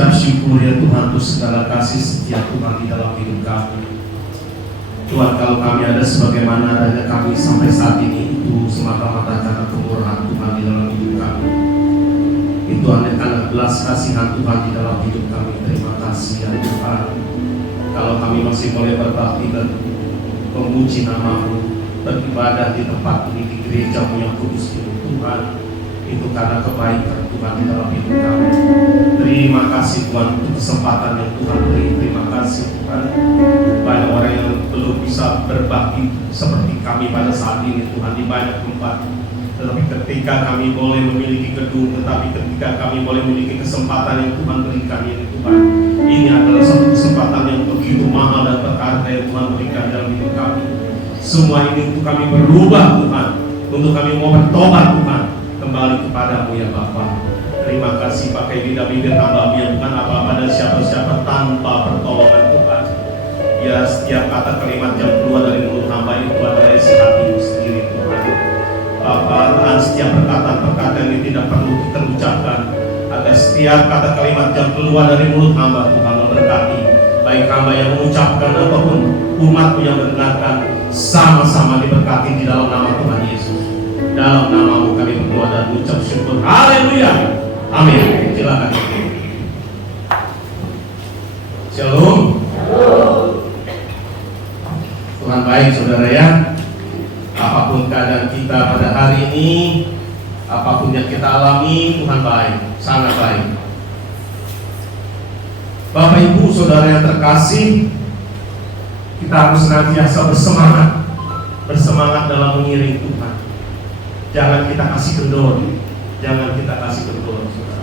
Ucap syukur ya Tuhan untuk segala kasih setia Tuhan di dalam hidup kami. Tuhan, kalau kami ada sebagaimana adanya kami sampai saat ini, itu semata-mata karena kemurahan Tuhan di dalam hidup kami. Itu hanya karena belas kasihan Tuhan di dalam hidup kami. Terima kasih ya Tuhan. Kalau kami masih boleh berbakti dan memuji nama-Mu, beribadah di tempat ini, di gereja-Mu yang kudus ini, Tuhan, itu karena kebaikan Tuhan di dalam hidup kami. Terima kasih Tuhan untuk kesempatan yang Tuhan beri. Terima kasih Tuhan. Banyak orang yang belum bisa berbakti seperti kami pada saat ini Tuhan di banyak tempat. Tetapi ketika kami boleh memiliki gedung, tetapi ketika kami boleh memiliki kesempatan yang Tuhan berikan ini Tuhan, ini adalah satu kesempatan yang begitu mahal dan berharga yang Tuhan berikan dalam hidup kami. Semua ini untuk kami berubah Tuhan, untuk kami mau bertobat Tuhan, kembali kepadamu ya Bapa. Terima kasih pakai lidah bibir hamba-Mu yang bukan apa-apa dan siapa-siapa tanpa pertolongan Tuhan. Ya, setiap kata kalimat yang keluar dari mulut hamba itu adalah isi hati-Mu sendiri Tuhan. Bapa, tahan setiap perkataan-perkataan yang tidak perlu kita ucapkan, agar setiap kata kalimat yang keluar dari mulut hamba Tuhan memberkati baik hamba yang mengucapkan ataupun umat-Mu yang mendengarkan, sama-sama diberkati di dalam nama Tuhan Yesus. Dalam nama-Mu kami berdoa dan mengucap syukur. Haleluya. Amin. Silakan. Shalom. Tuhan baik saudara ya. Apapun keadaan kita pada hari ini, apapun yang kita alami, Tuhan baik, sangat baik. Bapak Ibu saudara yang terkasih, kita harus senantiasa bersemangat dalam mengiring Tuhan. Jangan kita kasih kendor, saudara.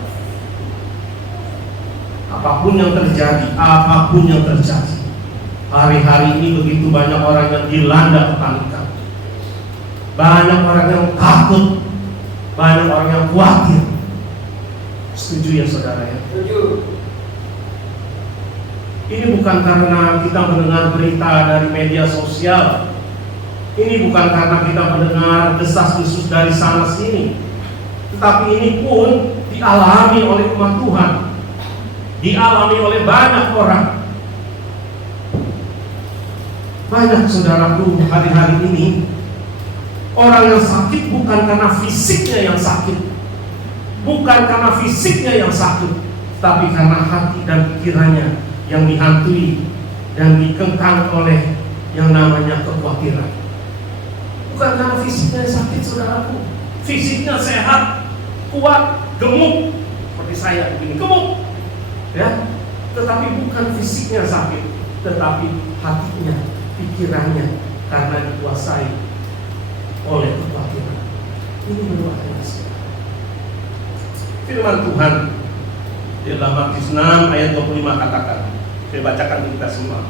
Apapun yang terjadi, hari-hari ini begitu banyak orang yang dilanda kepanikan, banyak orang yang takut, banyak orang yang khawatir. Setuju ya saudara ya? Setuju. Ini bukan karena kita mendengar berita dari media sosial. Ini bukan karena kita mendengar desas-desus dari sana sini. Tetapi ini pun dialami oleh umat Tuhan, dialami oleh banyak orang. Banyak saudaraku hari-hari ini orang yang sakit bukan karena fisiknya yang sakit, bukan karena fisiknya yang sakit, tapi karena hati dan pikirannya yang dihantui dan dikengkang oleh yang namanya kekhawatiran. Bukan karena fisiknya yang sakit saudaraku, fisiknya sehat, kuat, gemuk seperti saya begini, gemuk, ya. Tetapi bukan fisiknya sakit, tetapi hatinya, pikirannya karena dikuasai oleh kekhawatiran. Ini luar biasa. Firman Tuhan di dalam Matius 6 ayat 25 katakan, saya bacakan untuk kita semua.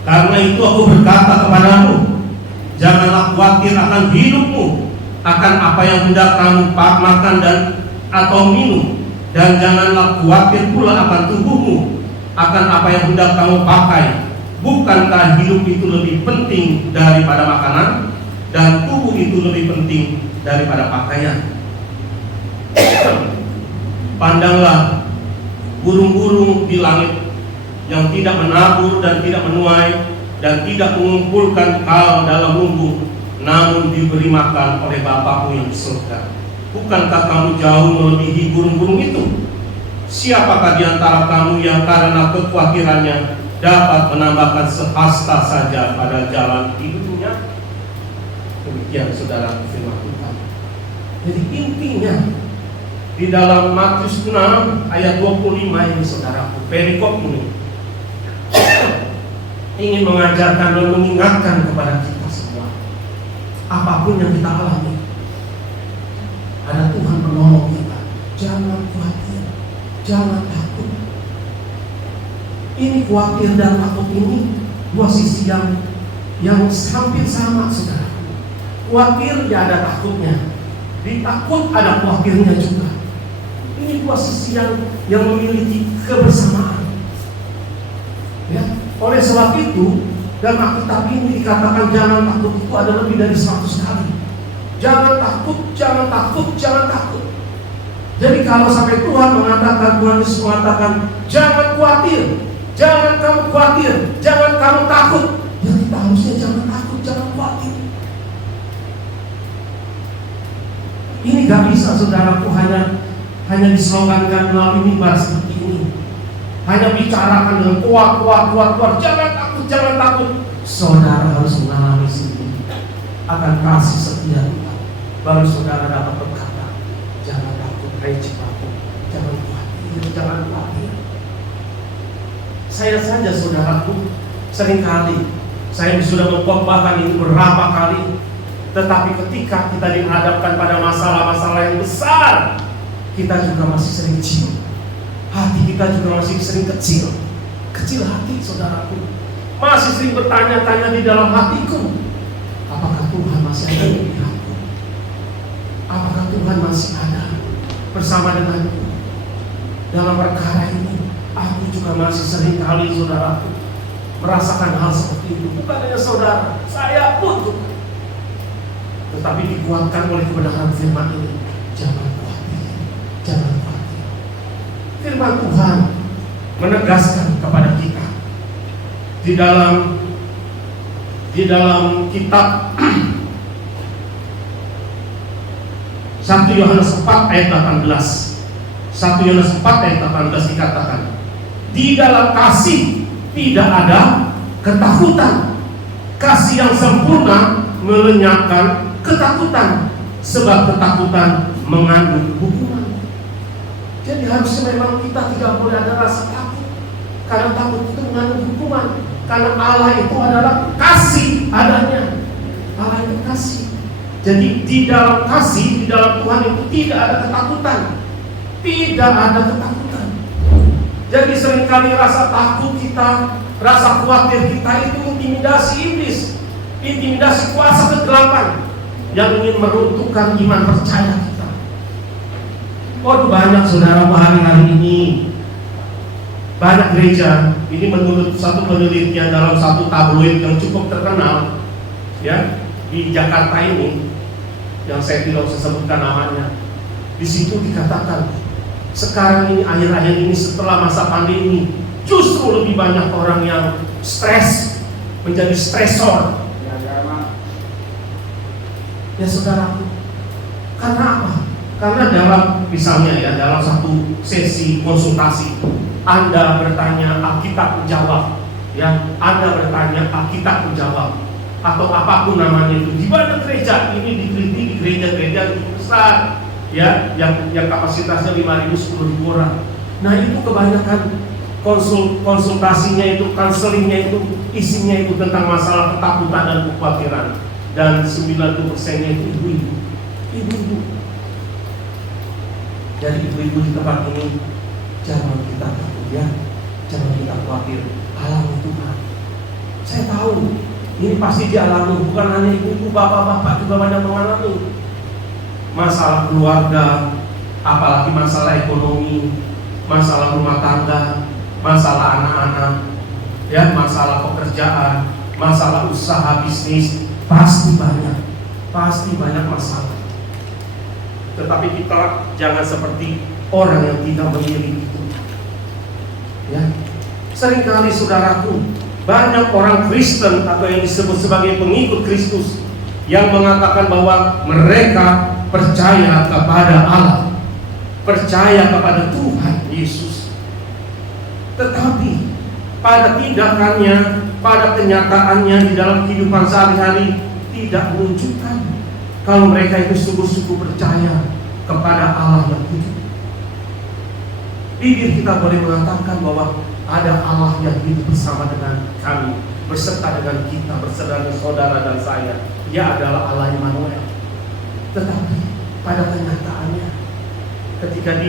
Karena itu aku berkata kepadamu, janganlah khawatir akan hidupmu, akan apa yang hendak kamu makan dan atau minum, dan janganlah khawatir pula akan tubuhmu, akan apa yang hendak kamu pakai. Bukankah hidup itu lebih penting daripada makanan, dan tubuh itu lebih penting daripada pakaian? Pandanglah burung-burung di langit yang tidak menabur dan tidak menuai dan tidak mengumpulkan kal dalam lumbung, namun diberi makan oleh Bapa-Mu yang di surga. Bukankah kamu jauh melebihi burung-burung itu? Siapakah di antara kamu yang karena kekhawatirannya dapat menambahkan sehasta saja pada jalan hidupnya? Demikian saudara firman Tuhan. Jadi intinya di dalam Matius 6 ayat 25 ini saudaraku, perikop ini ingin mengajarkan dan mengingatkan kepada kita semua, apapun yang kita alami, ada Tuhan menolong kita. Jangan khawatir, jangan takut. Ini khawatir dan takut ini dua sisi yang hampir sama saudara. Khawatir ya ada takutnya, di takut ada khawatirnya juga. Ini dua sisi yang memiliki kebersamaan. Ya, oleh sebab itu dalam Alkitab ini dikatakan jangan takut itu ada lebih dari 100 kali. Jangan takut, jangan takut, jangan takut. Jadi kalau sampai Tuhan Yesus mengatakan, jangan khawatir, jangan kamu khawatir, jangan kamu takut, ya kita harusnya jangan takut, jangan khawatir. Ini gak bisa, saudaraku, hanya dislogankan melalui mimbar seperti ini. Hanya bicarakan dengan kuat, jangan takut. Saudara harus mengalami sendiri akan kasih setia Tuhan. Baru saudara dapat berkata, jangan takut, hai jiwaku, jangan khawatir. Saya saja, saudaraku, seringkali saya sudah mengkhotbahkan ini berapa kali, tetapi ketika kita dihadapkan pada masalah-masalah yang besar, kita juga masih sering cium. Hati kita juga masih sering kecil hati, saudaraku. Masih sering bertanya-tanya di dalam hatiku, apakah Tuhan masih ada di pihakku? Apakah Tuhan masih ada bersama denganku? Dalam perkara ini, aku juga masih sering kali, saudaraku, merasakan hal seperti itu. Bukan hanya saudara, saya pun, tetapi dikuatkan oleh kebenaran firman ini. Jangan khawatir. Firman Tuhan menegaskan kepada kita di dalam kitab 1 Yohanes 4 ayat 18. 1 Yohanes 4 ayat 18 dikatakan, di dalam kasih tidak ada ketakutan. Kasih yang sempurna melenyapkan ketakutan, sebab ketakutan mengandung hukuman. Jadi harusnya memang kita tidak boleh ada rasa takut, karena takut itu mengandung hukuman. Karena Allah itu adalah kasih adanya. Allah itu kasih. Jadi di dalam kasih, di dalam Tuhan itu tidak ada ketakutan. Tidak ada ketakutan. Jadi seringkali rasa takut kita, rasa khawatir kita itu intimidasi iblis, intimidasi kuasa kegelapan yang ingin meruntuhkan iman percaya kita. Banyak saudara hari ini, banyak gereja, ini menurut satu penelitian dalam satu tabloid yang cukup terkenal, ya, di Jakarta ini, yang saya tidak usah sebutkan namanya. Di situ dikatakan, sekarang ini, akhir-akhir ini setelah masa pandemi, justru lebih banyak orang yang stres, menjadi stresor. Ya saudara, karena apa? Karena dalam satu sesi konsultasi, Anda bertanya, Alkitab menjawab, ya, Anda bertanya, Alkitab menjawab, atau apapun namanya itu. Di banyak gereja ini diteliti, di gereja-gereja besar, ya, yang kapasitasnya 5.000, 10.000 orang. Nah itu kebanyakan konsultasinya itu, counselingnya itu, isinya itu tentang masalah ketakutan dan kekhawatiran. Dan 90%-nya itu ibu-ibu. Jadi ibu-ibu di tempat ini, jangan kita takut, ya, jangan kita khawatir. Alami Tuhan. Saya tahu ini pasti dialami, bukan hanya ibu-ibu, bapak-bapak juga banyak mengalami masalah keluarga, apalagi masalah ekonomi, masalah rumah tangga, masalah anak-anak, ya, masalah pekerjaan, masalah usaha bisnis. Pasti banyak masalah. Tetapi kita jangan seperti orang yang tidak memilih itu, ya. Seringkali saudaraku, banyak orang Kristen atau yang disebut sebagai pengikut Kristus yang mengatakan bahwa mereka percaya kepada Allah, percaya kepada Tuhan Yesus, tetapi pada tindakannya, pada kenyataannya di dalam kehidupan sehari-hari tidak menunjukkan kalau mereka itu sungguh-sungguh percaya kepada Allah yang hidup. Bibir kita boleh mengatakan bahwa ada Allah yang hidup bersama dengan kami, berserta dengan kita, berserta dengan saudara dan saya. Dia adalah Allah Immanuel. Tetapi pada kenyataannya, ketika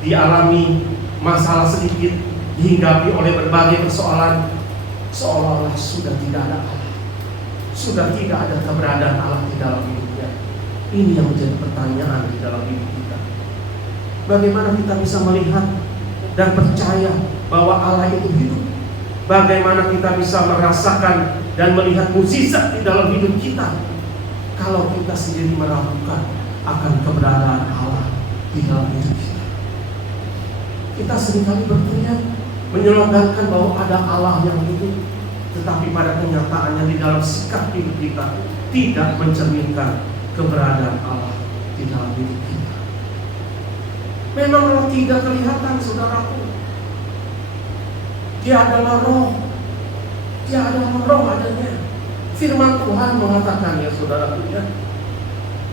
dialami masalah sedikit, dihinggapi oleh berbagai persoalan, seolah-olah sudah tidak ada Allah, sudah tidak ada keberadaan Allah di dalam hidupnya. Ini yang menjadi pertanyaan di dalam hidup kita. Bagaimana kita bisa melihat dan percaya bahwa Allah itu hidup? Bagaimana kita bisa merasakan dan melihat mukjizat di dalam hidup kita kalau kita sendiri meragukan akan keberadaan Allah di dalam hidup kita. Kita seringkali berteriak menyelongarkan bahwa ada Allah yang hidup, tetapi pada kenyataannya di dalam sikap hidup kita tidak mencerminkan keberadaan Allah di dalam hidup kita. Memang tidak kelihatan, saudaraku. Dia adalah roh. Dia adalah roh adanya. Firman Tuhan mengatakan, ya saudaraku, ya,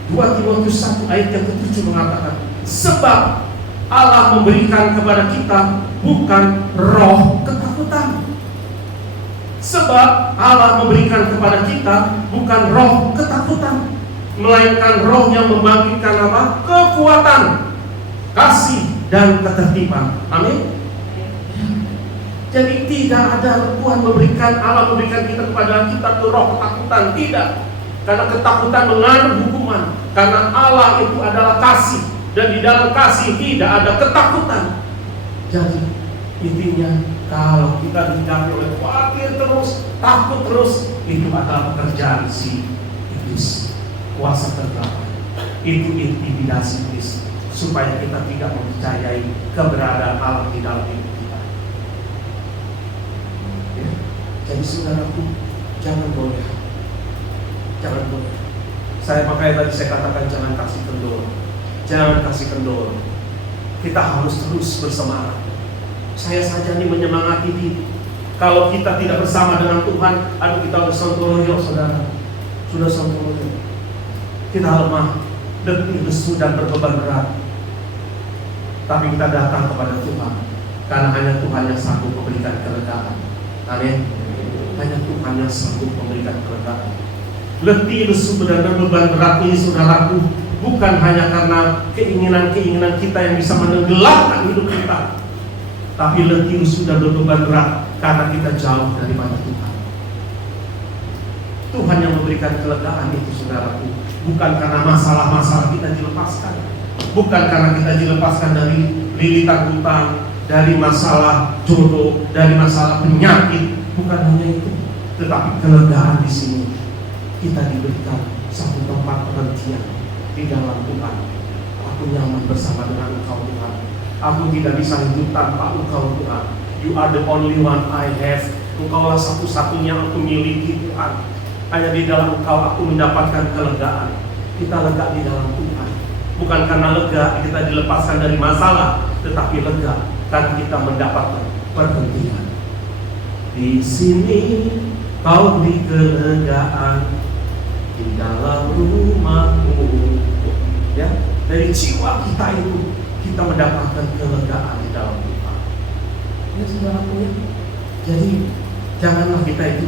2 Timotius 1 ayat yang ke-7 mengatakan, sebab Allah memberikan kepada kita bukan roh ketakutan. Sebab Allah memberikan kepada kita bukan roh ketakutan, melainkan roh yang membangkitkan apa? Kekuatan, kasih, dan ketertiban. Amin. Jadi tidak ada Tuhan Allah memberikan kita kepada kita ke roh ketakutan. Tidak. Karena ketakutan mengandung hukuman. Karena Allah itu adalah kasih. Dan di dalam kasih tidak ada ketakutan. Jadi intinya kalau kita didampingi oleh khawatir terus, takut terus, itu adalah pekerjaan si iblis, kuasa kegelapan. Itu intimidasi iblis supaya kita tidak mempercayai keberadaan Allah di dalam hidup kita. Ya. Jadi saudaraku, jangan boleh. Makanya tadi saya katakan jangan kasih kendor. Jangan kasih kendor. Kita harus terus bersemangat. Saya saja nih menyemangati diri. Kalau kita tidak bersama dengan Tuhan, kita harus sontoloyo, saudara. Sudah sontoloyo. Kita lemah, letih, lesu, dan berbeban berat. Tapi kita datang kepada Tuhan, karena hanya Tuhan yang sanggup memberikan kelegaan. Amin. Hanya Tuhan yang sanggup memberikan kelegaan. Letih, lesu, dan berbeban berat ini, saudaraku, bukan hanya karena keinginan-keinginan kita yang bisa menenggelamkan hidup kita, tapi letih, lesu, dan berbeban berat karena kita jauh daripada Tuhan. Tuhan yang memberikan kelegaan itu, saudaraku, bukan karena masalah-masalah kita dilepaskan, bukan karena kita dilepaskan dari lilitan hutang, dari masalah jodoh, dari masalah penyakit, bukan hanya itu, tetapi kelegaan di sini kita diberikan satu tempat penantian di dalam Tuhan. Aku nyaman bersama dengan Engkau, Tuhan. Aku tidak bisa hidup tanpa Engkau, Tuhan. You are the only one I have. Engkaulah satu-satunya yang aku miliki, Tuhan. Hanya di dalam Engkau aku mendapatkan kelegaan. Kita lega di dalam Tuhan. Bukan karena lega kita dilepaskan dari masalah, tetapi lega karena kita mendapatkan perhentian. Di sini Kau beri kelegaan di dalam rumahmu. Ya, dari jiwa kita itu kita mendapatkan kelegaan di dalam Tuhan. Ya, saudaraku, ya. Jadi janganlah kita itu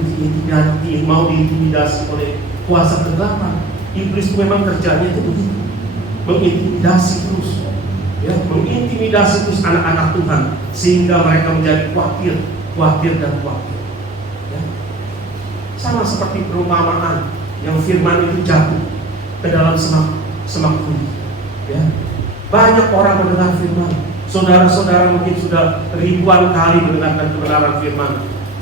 mau diintimidasi oleh kuasa kegelapan. Iblis itu memang kerjanya itu begitu, mengintimidasi terus, ya, mengintimidasi terus anak-anak Tuhan sehingga mereka menjadi khawatir dan khawatir. Ya. Sama seperti perumpamaan yang firman itu jatuh ke dalam semak kulit. Ya. Banyak orang mendengar firman. Saudara-saudara mungkin sudah ribuan kali mendengarkan kebenaran firman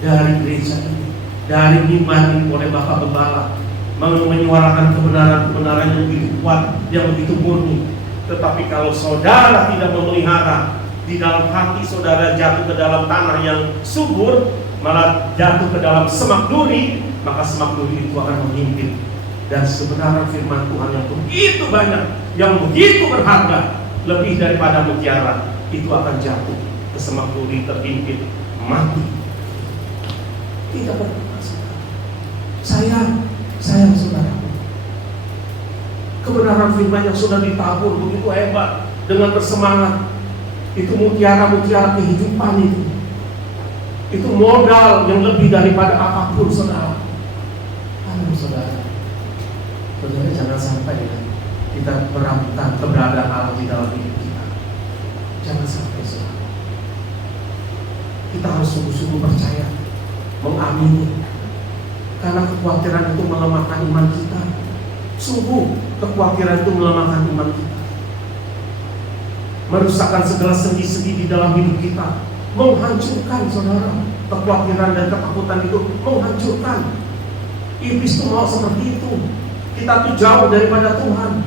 dari gereja ini, dari mimbar ini oleh Bapak Gembala, menyuarakan kebenaran-kebenaran yang begitu kuat, yang begitu murni. Tetapi kalau saudara tidak memelihara, di dalam hati saudara jatuh ke dalam tanah yang subur, malah jatuh ke dalam semak duri, maka semak duri itu akan menghimpit. Dan sebenarnya firman Tuhan yang begitu banyak, yang begitu berharga, lebih daripada mutiara, itu akan jatuh ke semak duri, terhimpit, mati. Tidak berkuasa. Sayang saudara, kebenaran firman yang sudah ditabur begitu hebat, dengan bersemangat, itu mutiara-mutiara kehidupan itu modal yang lebih daripada apapun, saudara. Saudara, jangan sampai ya, kita meragukan keberadaan Allah di dalam hidup kita. Jangan sampai, saudara. Kita harus sungguh-sungguh percaya, mengamini, karena kekhawatiran itu melemahkan iman kita. Sungguh, kekhawatiran itu melemahkan iman kita, merusakkan segala sendi-sendi di dalam hidup kita, menghancurkan, saudara. Kekhawatiran dan ketakutan itu menghancurkan. Iblis itu mau seperti itu. Kita tuh jauh daripada Tuhan.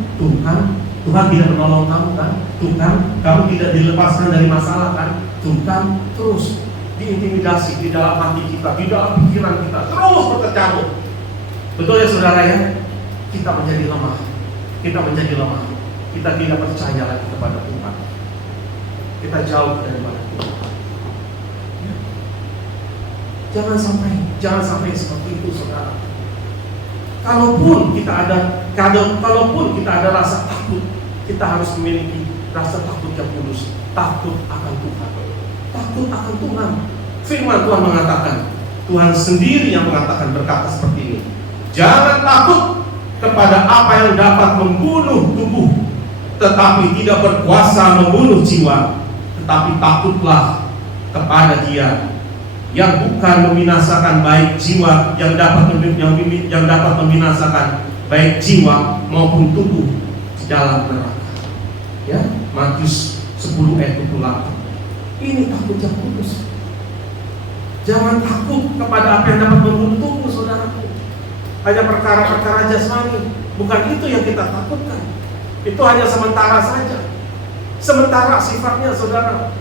Tuhan tidak menolong kamu kan? Tuhan, kamu tidak dilepaskan dari masalah kan? Tuhan terus diintimidasi di dalam hati kita, di dalam pikiran kita, terus berkecamuk. Betul ya saudara ya? Kita menjadi lemah. Kita menjadi lemah. Kita tidak percaya lagi kepada Tuhan. Kita jauh daripada Tuhan. Ya. Jangan sampai seperti itu saudara. Kalaupun kita ada rasa takut, kita harus memiliki rasa takut yang tulus, takut akan Tuhan. Takut akan Tuhan. Firman Tuhan mengatakan, Tuhan sendiri yang mengatakan berkata seperti ini. Jangan takut kepada apa yang dapat membunuh tubuh, tetapi tidak berkuasa membunuh jiwa. Tetapi takutlah kepada Dia yang bukan membinasakan baik jiwa, yang dapat membinasakan baik jiwa maupun tubuh di dalam neraka. Ya, Matius 10 ayat 28. Ini takut yang kudus. Jangan takut kepada apa yang dapat membunuh tubuh saudaraku. Hanya perkara-perkara jasmani. Bukan itu yang kita takutkan. Itu hanya sementara saja. Sementara sifatnya saudara.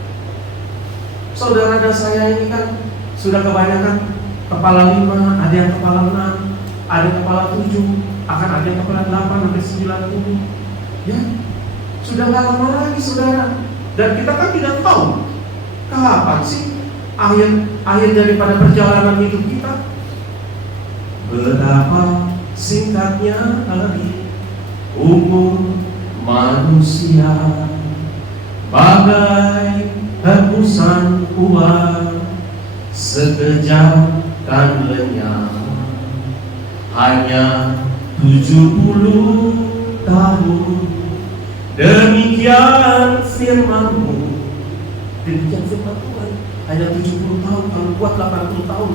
Saudara dan saya ini kan sudah kebanyakan kepala 5, ada yang kepala 6, ada yang kepala 7, akan ada yang kepala 8 sampai 90. Ya, sudah gak lama lagi saudara. Dan kita kan tidak tahu kapan sih akhir daripada perjalanan hidup kita. Betapa singkatnya hari umur manusia, bagai hembusan uang, sekejap kan lenyap. Hanya 70 tahun. Demikian firman-Mu. Demikian firman Tuhan. Hanya 70 tahun. Kalau buat 80 tahun,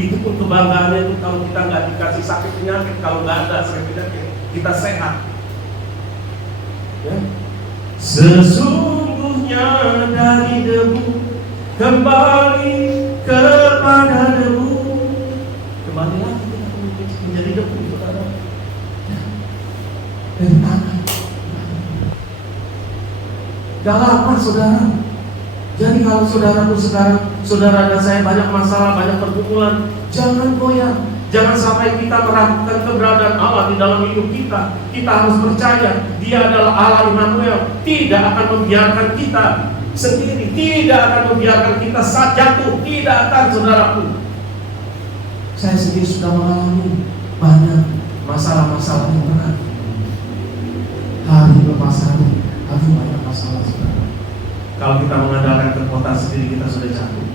itu pun kebanggaannya itu kalau kita nggak dikasih sakit penyakit. Kalau nggak ada sakit penyakit, kita sehat. Ya. Sesungguhnya dari debu kembali kepada debu. Kembali lagi kita menjadi debu, saudara. Dari tanah. Gak lama saudara. Jadi kalau saudaraku sekarang, saudara dan saya banyak masalah, banyak pergumulan, jangan goyah. Jangan sampai kita meragukan keberadaan Allah di dalam hidup kita. Kita harus percaya Dia adalah Allah Immanuel. Tidak akan membiarkan kita sendiri, tidak akan membiarkan kita jatuh, tidak akan saudaraku. Saya sendiri sudah mengalami banyak masalah-masalah yang berat. Hari lepas hari banyak masalah saudara. Kalau kita mengandalkan kekuatan sendiri, kita sudah jatuh.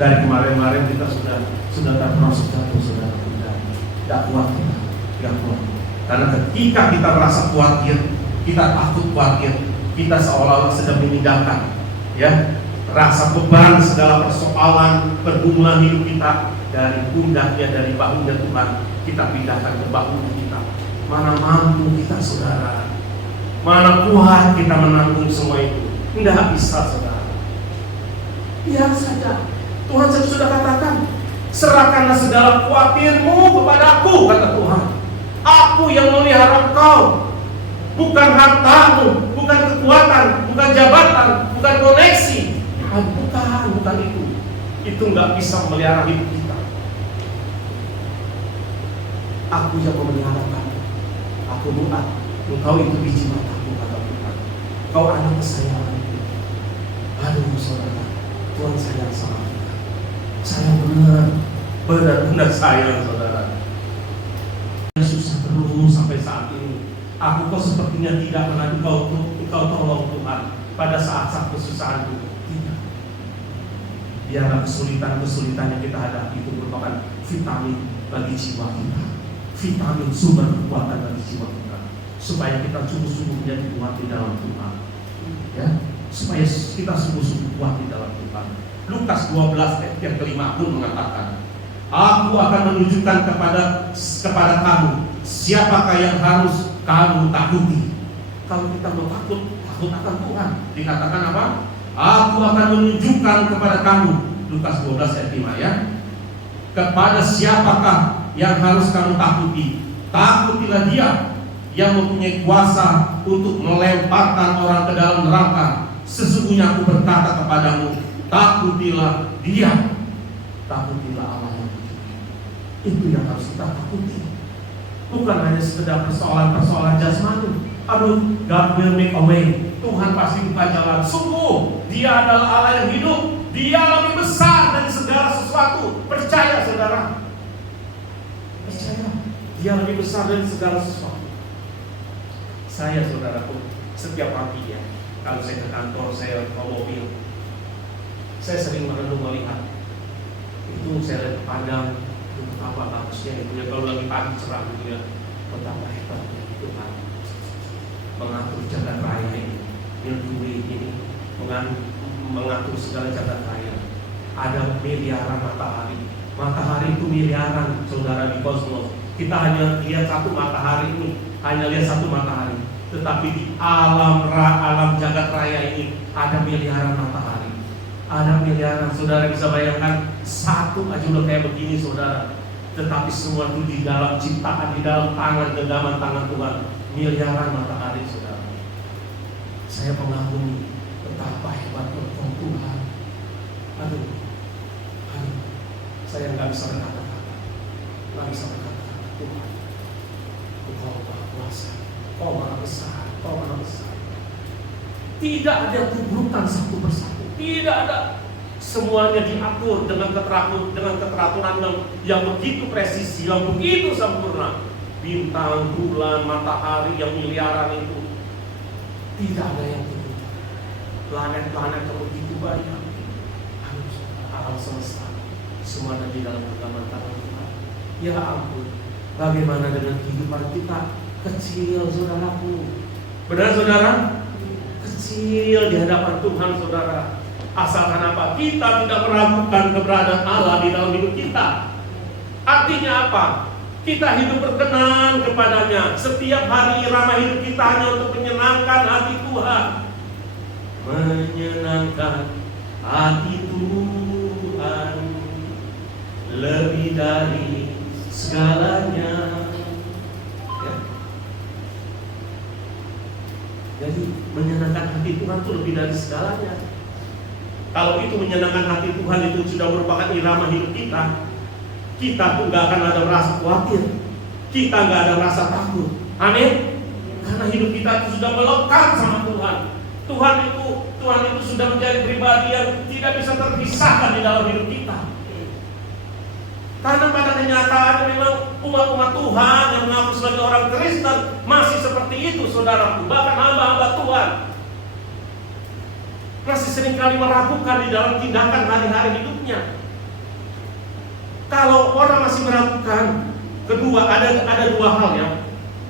Dari kemarin-kemarin kita sudah terperosok jatuh saudara. Tidak kuat kita, tidak kuat. Karena ketika kita merasa khawatir, kita takut khawatir, kita seolah-olah sedang memindahkan, ya, rasa beban segala persoalan pergumulan hidup kita dari pundaknya, dari bahunya Tuhan, kita pindahkan ke bahu kita. Mana mampu kita saudara? Mana kuat kita menanggung semua itu? Tidak bisa saudara. Biar saja. Tuhan sudah katakan, serahkanlah segala khawatirmu kepadaku, kata Tuhan. Aku yang melihara engkau. Bukan hartamu, bukan kekuatan, bukan jabatan, bukan koneksi. Bukan itu. Itu nggak bisa memelihara hidup kita. Aku yang memelihara kamu. Aku doa, engkau itu biji mataku, kata Tuhan. Kau anak kesayanganku. Aduh saudara, Tuhan sayang sama kita. Saya benar-benar sayang saudara. Susah terus sampai saat ini. Aku kok sepertinya tidak pernah engkau tolong Tuhan pada saat-saat kesusahanku. Tidak. Biarlah kesulitan-kesulitan yang kita hadapi itu merupakan vitamin bagi jiwa kita, vitamin sumber kekuatan bagi jiwa kita, supaya kita sungguh-sungguh menjadi kuat di dalam Tuhan. Ya, supaya kita sungguh-sungguh kuat di dalam Tuhan. Lukas 12 ayat yang kelima pun mengatakan, Aku akan menunjukkan kepada kamu siapakah yang harus kamu takuti. Kalau kita mau takut akan Tuhan, dikatakan apa? Aku akan menunjukkan kepada kamu, Lukas 12 ayat 5 ya, kepada siapakah yang harus kamu takuti. Takutilah Dia yang mempunyai kuasa untuk melemparkan orang ke dalam neraka. Sesungguhnya aku berkata kepadamu, takutilah Dia, takutilah Allah yang hidup. Itu yang harus kita takuti. Bukan hanya sekedar persoalan-persoalan jasmani. Aduh, God will make a way. Tuhan pasti buka jalan. Sungguh, Dia adalah Allah yang hidup. Dia lebih besar dari segala sesuatu. Percaya saudara. Percaya. Dia lebih besar dari segala sesuatu. Saya saudaraku, setiap pagi ya, kalau saya ke kantor, saya ke mobil, saya sering merenung melihat. Itu saya lihat ke padang, betapa bagusnya itu ya. Kalau lagi pagi cerah gitu ya, betapa hebatnya Tuhan mengatur jagat raya ini, Milky Way ini, mengatur segala jagat raya. Ada miliaran matahari. Matahari itu miliaran, saudara, di kosmos. Kita hanya lihat satu matahari ini, hanya lihat satu matahari. Tetapi di alam jagat raya ini ada miliaran matahari. Ada miliaran, saudara bisa bayangkan satu aja udah kayak begini saudara. Tetapi semua itu di dalam ciptaan, di dalam tangan, genggaman tangan Tuhan. Miliaran matahari saudara. Saya mengagumi betapa hebatnya Tuhan. Aduh, saya nggak bisa berkata-kata, nggak bisa berkata-kata. Tuhan, Engkau Maha Kuasa, Engkau Maha Besar, Engkau Maha Besar. Tidak ada keburukan satu persatu, tidak ada. Semuanya diatur dengan keteraturan yang begitu presisi, yang begitu sempurna. Bintang, bulan, matahari yang miliaran itu, tidak ada yang begitu. Planet-planet yang begitu banyak. Alam semesta, semua ada di dalam genggaman tangan Tuhan. Ya ampun, bagaimana dengan kehidupan kita? Kecil saudaraku. Benar saudara? Kecil di hadapan Tuhan saudara. Asalkan apa? Kita tidak meragukan keberadaan Allah di dalam hidup kita. Artinya apa? Kita hidup berkenan kepadanya. Setiap hari irama hidup kita hanya untuk menyenangkan hati Tuhan. Menyenangkan hati Tuhan lebih dari segalanya. Ya. Jadi menyenangkan hati Tuhan itu lebih dari segalanya. Kalau itu menyenangkan hati Tuhan, itu sudah merupakan irama hidup kita. Kita pun gak akan ada rasa khawatir, kita gak ada rasa takut. Amin. Karena hidup kita itu sudah melekat sama Tuhan. Tuhan itu sudah menjadi pribadi yang tidak bisa terpisahkan di dalam hidup kita. Karena pada kenyataannya memang umat-umat Tuhan yang mengaku sebagai orang Kristen masih seperti itu saudaraku. Bahkan hamba-hamba Tuhan masih seringkali meragukan di dalam tindakan hari-hari hidupnya. Kalau orang masih meragukan, kedua ada dua hal ya.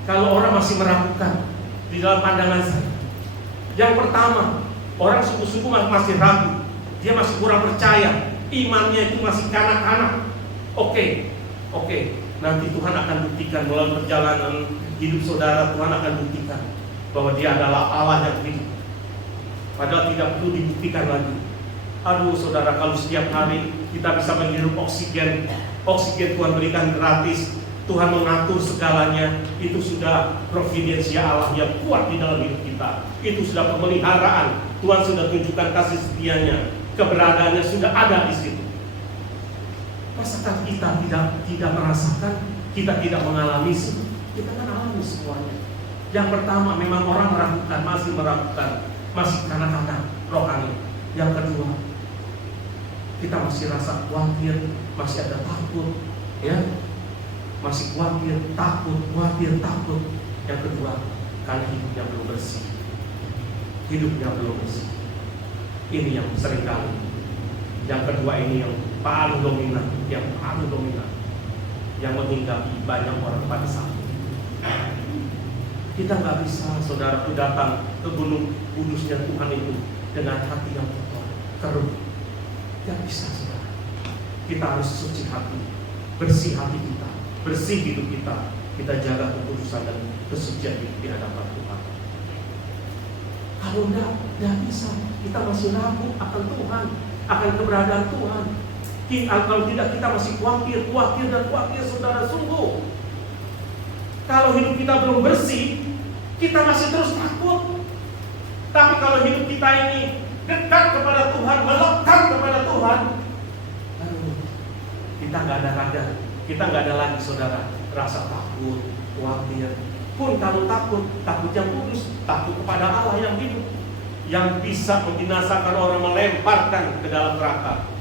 Kalau orang masih meragukan di dalam pandangan saya, yang pertama, orang sungguh-sungguh masih ragu, dia masih kurang percaya, imannya itu masih kanak-kanak. Oke, nanti Tuhan akan buktikan melalui perjalanan hidup saudara. Tuhan akan buktikan bahwa Dia adalah Allah yang hidup. Padahal tidak perlu dibuktikan lagi. Aduh saudara, kalau setiap hari kita bisa menghirup oksigen Tuhan berikan gratis, Tuhan mengatur segalanya, itu sudah providensia Allah yang kuat di dalam hidup kita. Itu sudah pemeliharaan, Tuhan sudah tunjukkan kasih setianya, keberadaannya sudah ada di situ. Masakan kita tidak merasakan, kita tidak mengalami itu? Kita kan alami semuanya. Yang pertama, memang orang meragukan, masih kanak-kanak rohani. Yang kedua, kita masih rasa khawatir, masih ada takut, ya, masih khawatir, takut. Yang kedua, karena hidupnya belum bersih. Ini yang sering kali. Yang kedua ini yang paling dominan, yang menghinggapi banyak orang pada saat ini. Kita nggak bisa, saudaraku, datang ke gunung kudusnya Tuhan itu dengan hati yang kotor, keruh. Tidak bisa, saudara. Kita harus suci hati, bersih hati kita, bersih hidup kita. Kita jaga kekudusan dan kesucian di hadapan Tuhan. Kalau tidak bisa, kita masih ragu akan Tuhan, akan keberadaan Tuhan. Kalau tidak, kita masih khawatir, saudara, sungguh. Kalau hidup kita belum bersih, kita masih terus takut. Tapi kalau hidup kita ini dekat kepada Tuhan, melekat kepada Tuhan, kita nggak ada lagi saudara rasa takut, khawatir. Pun kalau takut yang kudus, takut kepada Allah yang hidup, yang bisa membinasakan orang, melemparkan ke dalam neraka.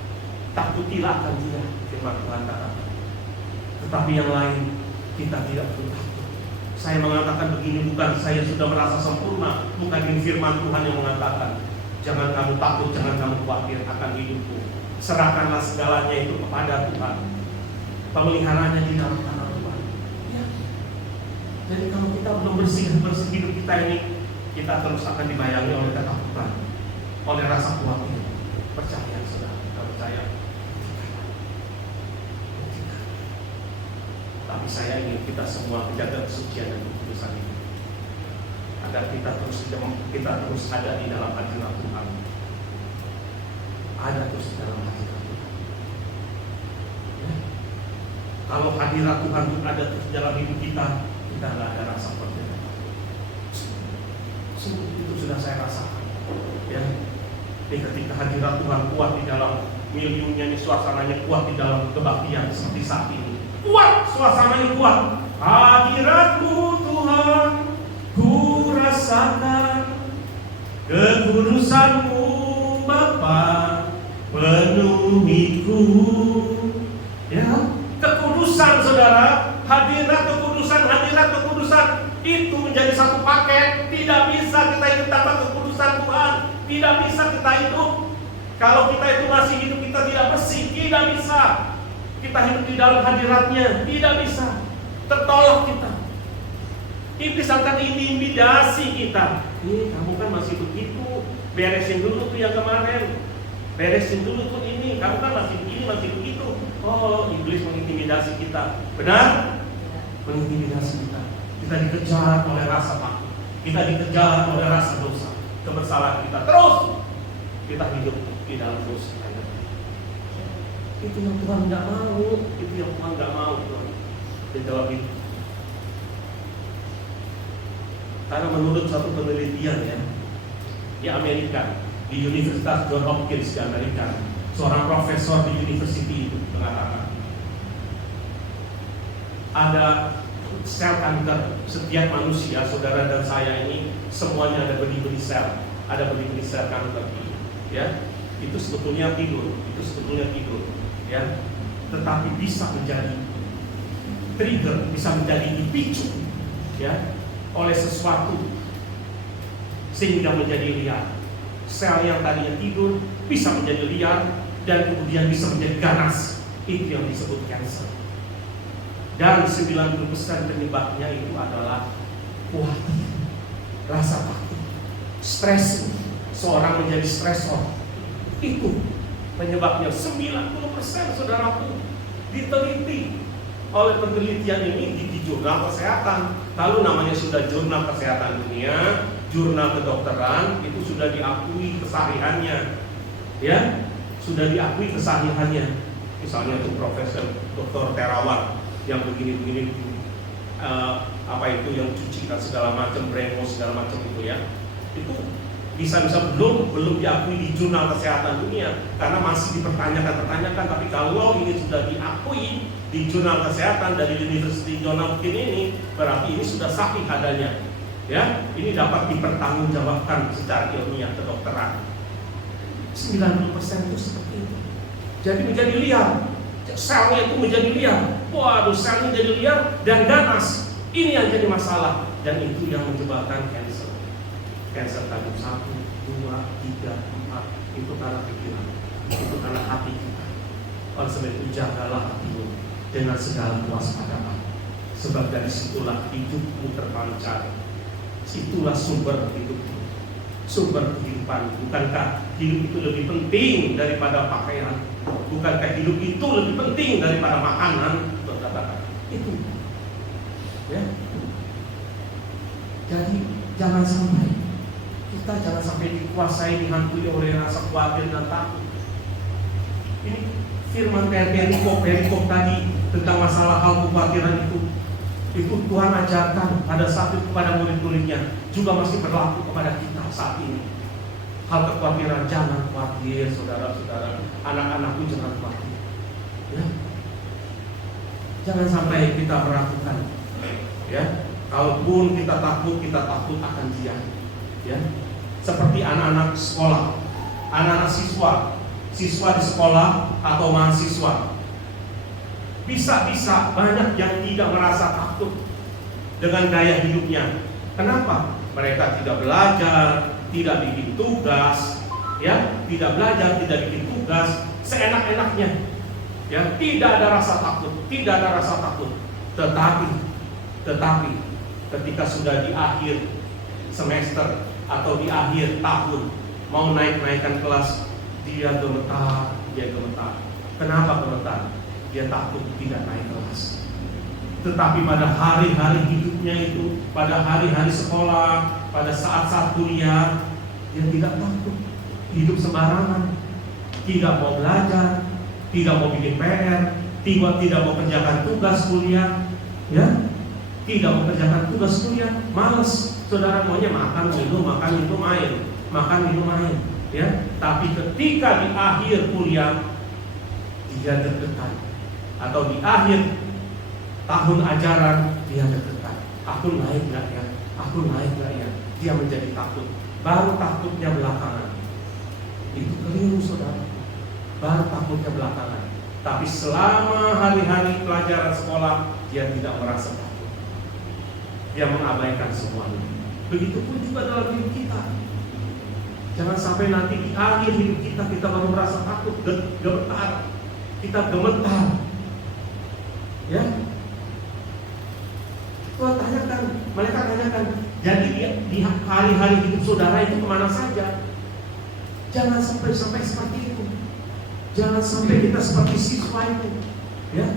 Takutilah akan Dia, firman Tuhan katakan. Tetapi yang lain kita tidak perlu takut. Saya mengatakan begini bukan saya sudah merasa sempurna, bukan ini firman Tuhan yang mengatakan, jangan kamu takut, jangan kamu khawatir akan hidupku. Serahkanlah segalanya itu kepada Tuhan. Pemeliharanya di dalam tangan Tuhan. Ya. Jadi kalau kita belum bersih hidup kita ini, kita terus akan dibayangi oleh ketakutan, oleh rasa khawatir. Percaya saudara, kita percaya. Tapi saya ingin kita semua menjaga kesucian dan kekudusan ini, agar kita terus ada di dalam hadirat Tuhan. Ada terus di dalam hadirat Tuhan. Ya. Kalau hadirat Tuhan itu ada terus dalam hidup kita nggak ada rasa berbeda. Itu sudah saya rasakan. Ya. Jadi ketika hadirat Tuhan kuat di dalam miliunnya ini, suasananya kuat di dalam kebaktian seperti saat ini. Kuat, suasananya kuat. Hadirat-Mu Tuhan, ku rasakan kekudusan-Mu Bapa penuhiku. Ya, kekudusan saudara, hadirat kekudusan itu menjadi satu paket. Tidak bisa kita hidup tanpa kekudusan Tuhan. Tidak bisa kita hidup kalau kita itu masih hidup kita tidak bersih. Tidak bisa kita hidup di dalam hadiratnya, tidak bisa. Tertolak kita. Iblis akan intimidasi kita. Kamu kan masih begitu, beresin dulu tuh yang kemarin, beresin dulu tuh ini, kamu kan masih begini, masih begitu. Oh, iblis mengintimidasi kita. Benar? Mengintimidasi kita. Kita dikejar oleh rasa takut, kita dikejar oleh rasa dosa, kebersalahan kita. Terus kita hidup di dalam dosa. Itu yang Tuhan nggak mau, Tuhan di dalam hidup. Karena menurut satu penelitian ya di Amerika, di Universitas Johns Hopkins di Amerika, seorang profesor di university itu mengatakan ada sel kanker setiap manusia, saudara dan saya ini semuanya ada benih-benih sel, kanker, ya. Itu sebetulnya tidur, ya. Tetapi bisa menjadi trigger, bisa menjadi dipicu, ya, oleh sesuatu sehingga menjadi liar. Sel yang tadinya tidur bisa menjadi liar dan kemudian bisa menjadi ganas. Itu yang disebut cancer. Dan 90% penyebabnya itu adalah khawatir, rasa takut, stres. Seorang menjadi stresor, itu penyebabnya. 90% saudaraku diteliti oleh penelitian ini di jurnal kesehatan. Lalu namanya sudah jurnal kesehatan dunia, jurnal kedokteran, itu sudah diakui kesahihannya, ya, sudah diakui kesahihannya. Misalnya itu Profesor Dr. Terawan yang begini-begini, apa itu yang cuci dan segala macam, bremos segala macam itu ya, itu bisa-bisa belum diakui di jurnal kesehatan dunia karena masih dipertanyakan. Tapi kalau ini sudah diakui di jurnal kesehatan dari University Johns Hopkins ini, berarti ini sudah sahih adanya, ya. Ini dapat dipertanggungjawabkan secara ilmiah kedokteran. 90% itu seperti itu. Jadi menjadi liar, selnya itu menjadi liar. Waduh, selnya jadi liar dan ganas. Ini yang jadi masalah dan itu yang menyebabkan cancer. Cancer tahap 1, 2, 3, 4 itu karena pikiran, itu karena hati kita. Oleh sebab itu jagalah hatimu dengan segala kewaspadaan, sebab dari situlah hidupmu terpancar. Situlah sumber hidupmu, sumber kehidupan. Bukankah hidup itu lebih penting daripada pakaian? Bukankah hidup itu lebih penting daripada makanan? Itu, ya. Jadi jangan sampai dikuasai, dihantui oleh rasa khawatir dan takut. Ini firman perikop tadi tentang masalah hal kekhawatiran itu. Itu Tuhan ajarkan pada saat itu kepada murid-muridnya, juga masih berlaku kepada kita saat ini. Hal kekhawatiran, jangan khawatir saudara-saudara, anak-anakku jangan khawatir. Ya. Jangan sampai kita meragukan. Ya, kalaupun kita takut akan Dia. Ya, seperti anak-anak sekolah, anak-anak siswa di sekolah atau mahasiswa. Bisa banyak yang tidak merasa takut dengan gaya hidupnya. Kenapa? Mereka tidak belajar, tidak bikin tugas, ya, tidak belajar, tidak bikin tugas, seenak-enaknya, ya, tidak ada rasa takut. Tetapi ketika sudah di akhir semester atau di akhir tahun mau naikkan kelas, dia gemetar. Kenapa gemetar? Dia takut tidak naik kelas. Tetapi pada hari-hari hidupnya itu, pada hari-hari sekolah, pada saat-saat kuliah, dia tidak takut. Hidup sembarangan, tidak mau belajar, tidak mau bikin PR, tidak mau kerjakan tugas kuliah, ya, tidak mau kerjakan tugas kuliah, malas. Saudara maunya makan minum main, ya. Tapi ketika di akhir kuliah, dia deg-degan. Atau di akhir tahun ajaran, dia deg-degan. Aku naik nggak ya? Dia menjadi takut. Baru takutnya belakangan. Itu keliru, saudara. Baru takutnya belakangan. Tapi selama hari-hari pelajaran sekolah, dia tidak merasa takut. Dia mengabaikan semuanya. Begitupun juga dalam hidup kita. Jangan sampai nanti di akhir hidup kita baru merasa takut, gemetar. Kita gemetar. Ya, Tuhan tanyakan, mereka tanyakan, jadi di hari-hari hidup saudara itu kemana saja? Jangan sampai seperti itu. Jangan sampai kita seperti siswa itu, ya,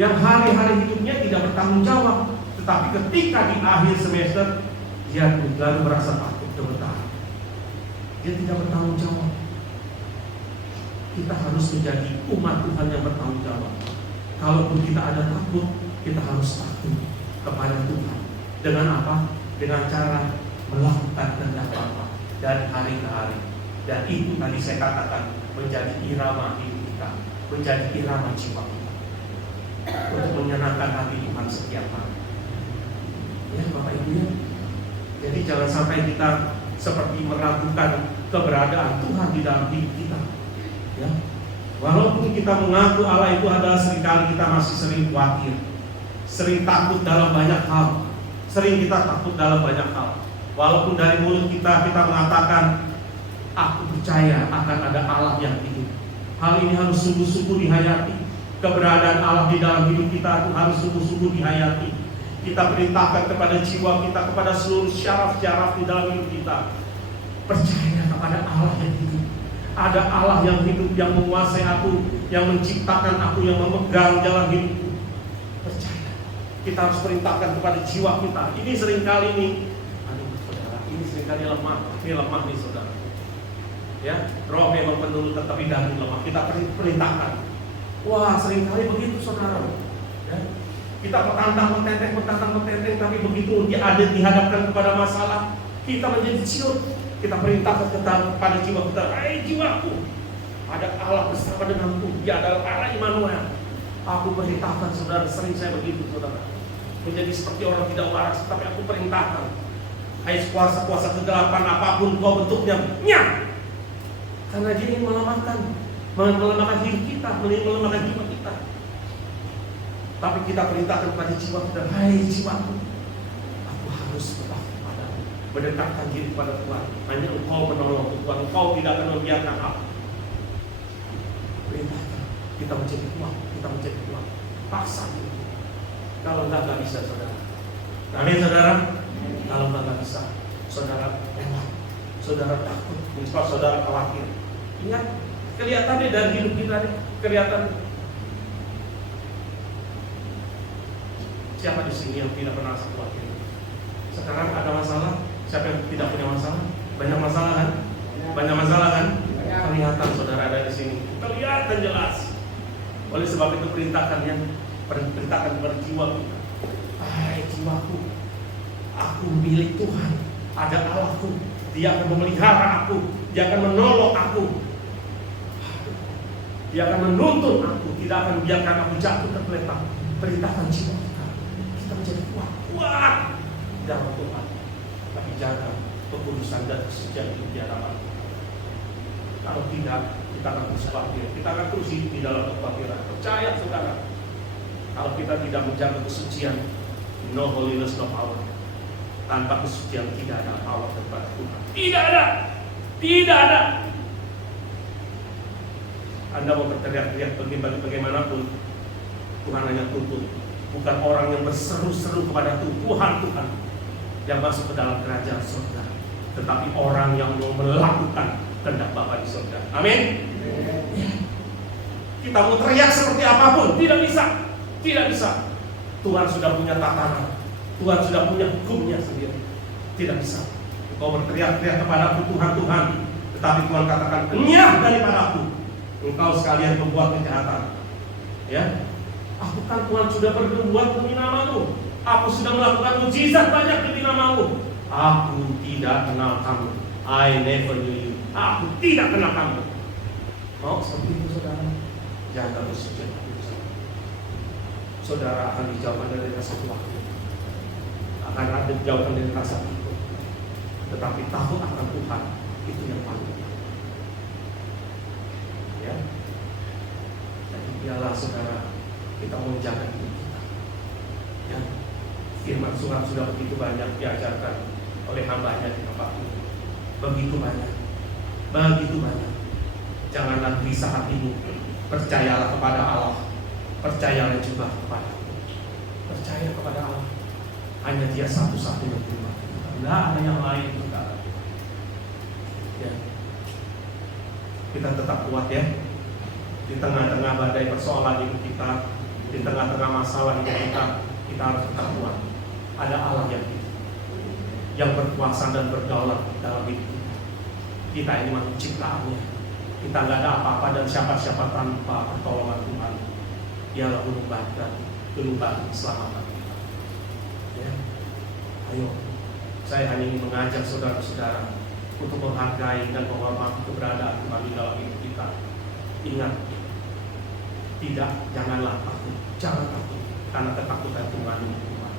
yang hari-hari hidupnya tidak bertanggung jawab, tetapi ketika di akhir semester dia lalu merasa takut, gemetar. Dia tidak bertanggung jawab. Kita harus menjadi umat Tuhan yang bertanggung jawab. Kalaupun kita ada takut, kita harus takut kepada Tuhan. Dengan apa? Dengan cara melakukan kehendak Bapa dari hari ke hari. Dan itu tadi saya katakan menjadi irama hidup kita, menjadi irama jiwa kita, untuk menyenangkan hati Tuhan setiap hari. Ya, Bapak Ibu ya. Jadi jangan sampai kita seperti meragukan keberadaan Tuhan di dalam hidup kita. Ya. Walaupun kita mengaku Allah itu adalah, seringkali kita masih sering khawatir, sering takut dalam banyak hal. Walaupun dari mulut kita mengatakan, aku percaya akan ada Allah yang hidup. Hal ini harus sungguh-sungguh dihayati. Keberadaan Allah di dalam hidup kita itu harus sungguh-sungguh dihayati. Kita perintahkan kepada jiwa kita, kepada seluruh syaraf-syaraf di dalam hidup kita, percaya kepada Allah yang hidup. Ada Allah yang hidup, yang menguasai aku, yang menciptakan aku, yang memegang jalan hidupku. Percaya. Kita harus perintahkan kepada jiwa kita. Ini seringkali saudara, ini seringkali lemah. Ini lemah nih saudara. Ya, roh memang penuh tetapi daging lemah. Kita perintahkan. Wah, seringkali begitu saudara. Ya. Kita petantang, tapi begitu dia ada dihadapkan kepada masalah, kita menjadi ciut. Kita perintahkan kepada jiwa kita, hai jiwaku, ada Allah bersama denganku, dia adalah Allah Immanuel. Aku perintahkan saudara, sering saya begitu saudara, menjadi seperti orang tidak waras, tapi aku perintahkan, hai kuasa-kuasa kegelapan apapun kau bentuknya, nyah. Karena dia ingin melemahkan diri kita, melemahkan jiwa kita. Tapi kita perintahkan kepada jiwa kita, hai jiwaku, aku harus mendekatkan diri kepada Tuhan. Hanya Engkau menolong Tuhan. Engkau tidak akan membiarkan apa. Perintahkan kita menjadi kuat. Paksa diri. Kalau enggak bisa saudara. Amin saudara. Kalau enggak bisa, saudara lewat. Saudara takut, sebab saudara khawatir. Ingat, kelihatannya dari hidup kita nih, kelihatan. Siapa di sini yang tidak pernah khawatir? Sekarang ada masalah. Siapa yang tidak punya masalah? Banyak masalah kan? Kelihatan saudara ada di sini. Kelihatan jelas. Oleh sebab itu perintahkan kepada jiwa kita. Hai jiwaku, aku milik Tuhan. Ada Allahku, Dia akan memelihara aku, Dia akan menolong aku, Dia akan menuntun aku, tidak akan membiarkan aku jatuh tergeletak. Perintahkan jiwa kita menjadi kuat dalam Tuhan. Tapi jaga kekudusan dan kesucian itu di hadapan. Kalau tidak, kita akan terus khawatir, kita akan terus hidup di dalam kekhawatiran. Percaya saudara, kalau kita tidak menjaga kesucian, no holiness, no power. Tanpa kesucian tidak ada power daripada Tuhan. Tidak ada. Tidak ada. Anda mau berteriak-teriak bagaimanapun, Tuhan hanya tuntut. Bukan orang yang berseru-seru kepada Tuhan yang masuk ke dalam kerajaan surga, tetapi orang yang mau melakukan kehendak Bapa di surga. Amin. Ya. Kita mau teriak seperti apapun, tidak bisa. Tidak bisa. Tuhan sudah punya tatanan, Tuhan sudah punya hukumnya sendiri. Tidak bisa. Kau berteriak-teriak kepadaku Tuhan, tetapi Tuhan katakan, enyah daripadaku, engkau sekalian membuat kejahatan. Ya, aku kan Tuhan sudah berbuat demi namamu. Aku sudah melakukan mujizat banyak demi namamu. Aku tidak kenal kamu. I never knew you. Aku tidak kenal kamu. Mau seperti itu saudara? Jaga kesucian hati saudara, akan dijauhkan dari rasa waktu, akan ada dijauhkan dari rasa itu. Tetapi takut akan Tuhan itu yang paling penting. Ya, jadi biarlah saudara kita menjaga hidup kita. Ya, firman Tuhan sudah begitu banyak diajarkan oleh hamba-Nya di tempat ini. Begitu banyak. Janganlah gelisah hatimu. Percayalah kepada Allah. Percayalah juga kepada Allah. Percaya kepada Allah. Hanya Dia satu-satunya Tuhan. Tidak ada yang lain juga. Ya. Kita tetap kuat ya. Di tengah-tengah badai persoalan hidup kita, di tengah-tengah masalah hidup kita harus tetap kuat. Ada Allah yang berkuasa dan berdaulat dalam hidup kita. Kita ini makhluk ciptaannya. Kita nggak ada apa-apa dan siapa-siapa tanpa pertolongan Tuhan. Dialah gunung batu keselamatan kita. Ya. Ayo, saya hanya ingin mengajak saudara-saudara untuk menghargai dan menghormati keberadaan Tuhan di dalam hidup kita. Ingat, janganlah takut, jangan takut, karena ketakutan itu mengandung Tuhan.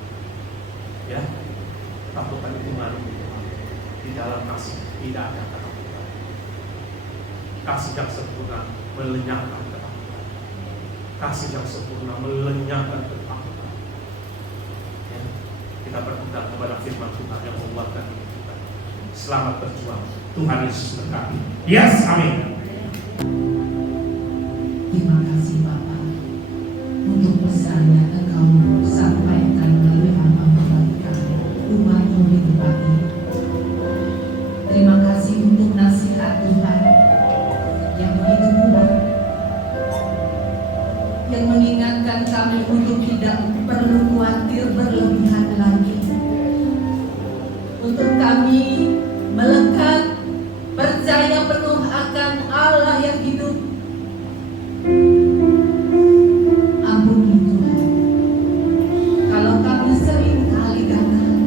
Ya, ketakutan itu mengandung Tuhan. Di dalam kasih tidak ada ketakutan. Kasih yang sempurna melenyapkan ketakutan. Kasih yang sempurna melenyapkan ketakutan. Ya, kita berpegang kepada firman Tuhan yang menguatkan hidup kita. Selamat berjuang. Tuhan Yesus berkati. Yes, amin. Terima kasih Bapak untuk pesan yang Engkau sampaikan melalui hamba-Mu umat-Mu di tempat ini. Terima kasih untuk nasihat Tuhan yang begitu kuat, yang mengingatkan kami untuk tidak perlu khawatir berlebihan lagi, untuk kami melekat percaya penuh akan Allah yang hidup. Ampuni Tuhan, kalau kami seringkali gagal,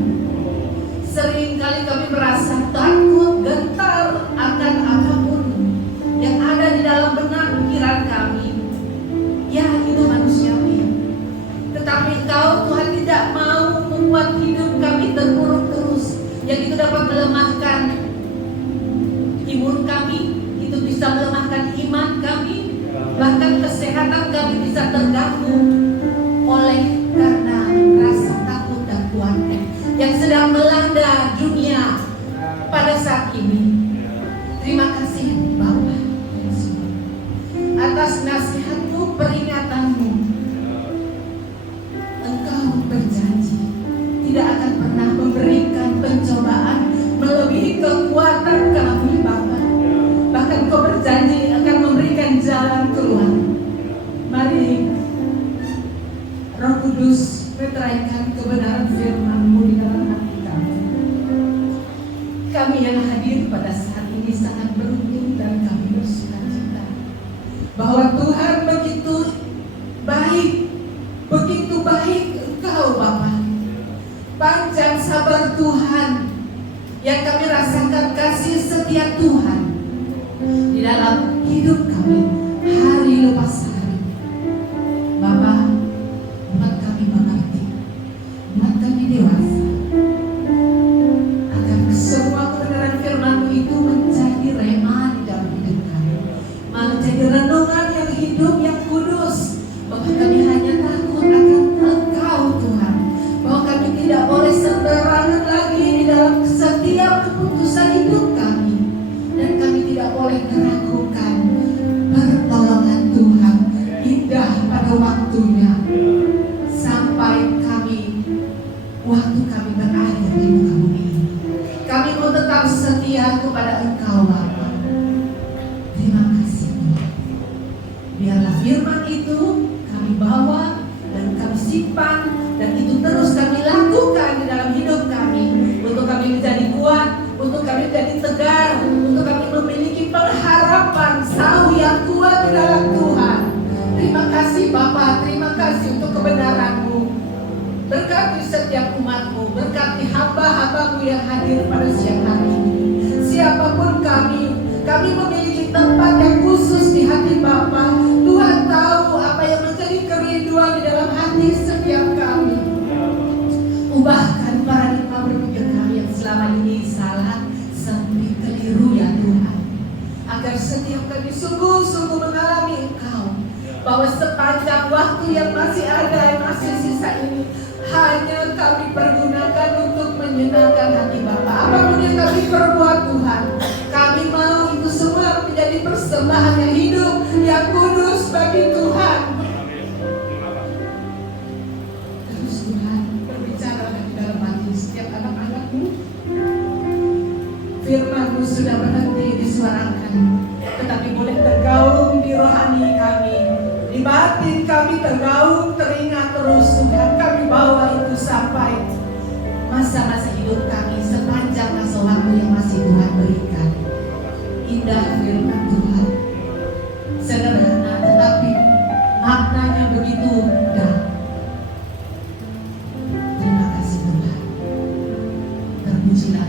seringkali kami merasa takut, gentar akan apapun yang ada di dalam benak pikiran kami. Ya, itu manusiawi. Tetapi Engkau Tuhan tidak mau membuat hidup kami terpuruk terus, yang itu dapat melemahkan imun kami, itu bisa melemahkan iman kami, bahkan kesehatan kami bisa terganggu oleh karena rasa takut dan khawatir yang sedang melanda dunia pada saat ini. Terima kasih Bapak Yesus atas nasihat-Mu, peringatan-Mu. Engkau berjanji tidak akan pernah memberikan pencobaan melebihi kekuatan kami Bapak. Bahkan Kau berjanji akan memberikan jalan keluar. Mari Roh Kudus meteraikan kebenaran firman-Mu di dalam hati kami. Kami yang hadir pada saat ini sangat beruntung dan kami bersukacita bahwa Tuhan begitu baik Engkau Bapa. kami hari lepas hari. Bapa, buat kami mengerti, buat kami dewasa, agar semua kebenaran firman-Mu itu menjadi rema di dalam hidup kami, menjadi renungan yang hidup, yang kudus, bahwa kami hanya takut akan Engkau Tuhan, bahwa kami tidak boleh sembarangan lagi di dalam setiap keputusan hidup kami, dan kami tidak boleh meragukan pertolongan Tuhan indah pada waktunya, sampai waktu kami berakhir di muka bumi ini. Kami mau tetap setia kepada Engkau Bapa. Terima kasih Tuhan. Biarlah firman itu kami bawa dan kami simpan, dan itu terus kami lakukan di dalam hidup kami, untuk kami menjadi kuat, untuk kami menjadi tegar, untuk kami memiliki pengharapan sau yang kuat di dalam Tuhan. Terima kasih Bapa, terima kasih untuk kebenaran-Mu. Berkati setiap umat-Mu, berkati hamba-hamba-Mu yang hadir pada siang hari ini. Siapapun kami memiliki tempat yang khusus di hati Bapa. Tuhan tahu apa yang menjadi kerinduan di dalam hati setiap kami. Ubahkan paradigma berpikir kami yang selama ini salah, sempit, keliru ya Tuhan, agar setiap kami sungguh-sungguh mengalami Engkau, bahwa sepanjang waktu yang masih ada, yang masih sisa ini, hanya kami pergunakan untuk menyenangkan hati Bapa. Apapun yang kami perbuat Tuhan, kami mau itu semua menjadi persembahan yang hidup, yang kudus bagi Tuhan. Terus Tuhan berbicara di dalam hati setiap anak-anak-Mu. Firman-Mu sudah berhenti disuarakan, tetapi boleh tergaung di rohani kami, di batin kami tergaung, teringat terus Tuhan. Kami bawa itu sampai masa-masa hidup kami, sepanjang masa waktu yang masih Tuhan berikan. Indah firman Tuhan, sederhana tetapi maknanya begitu dalam. Terima kasih Tuhan. Terpujilah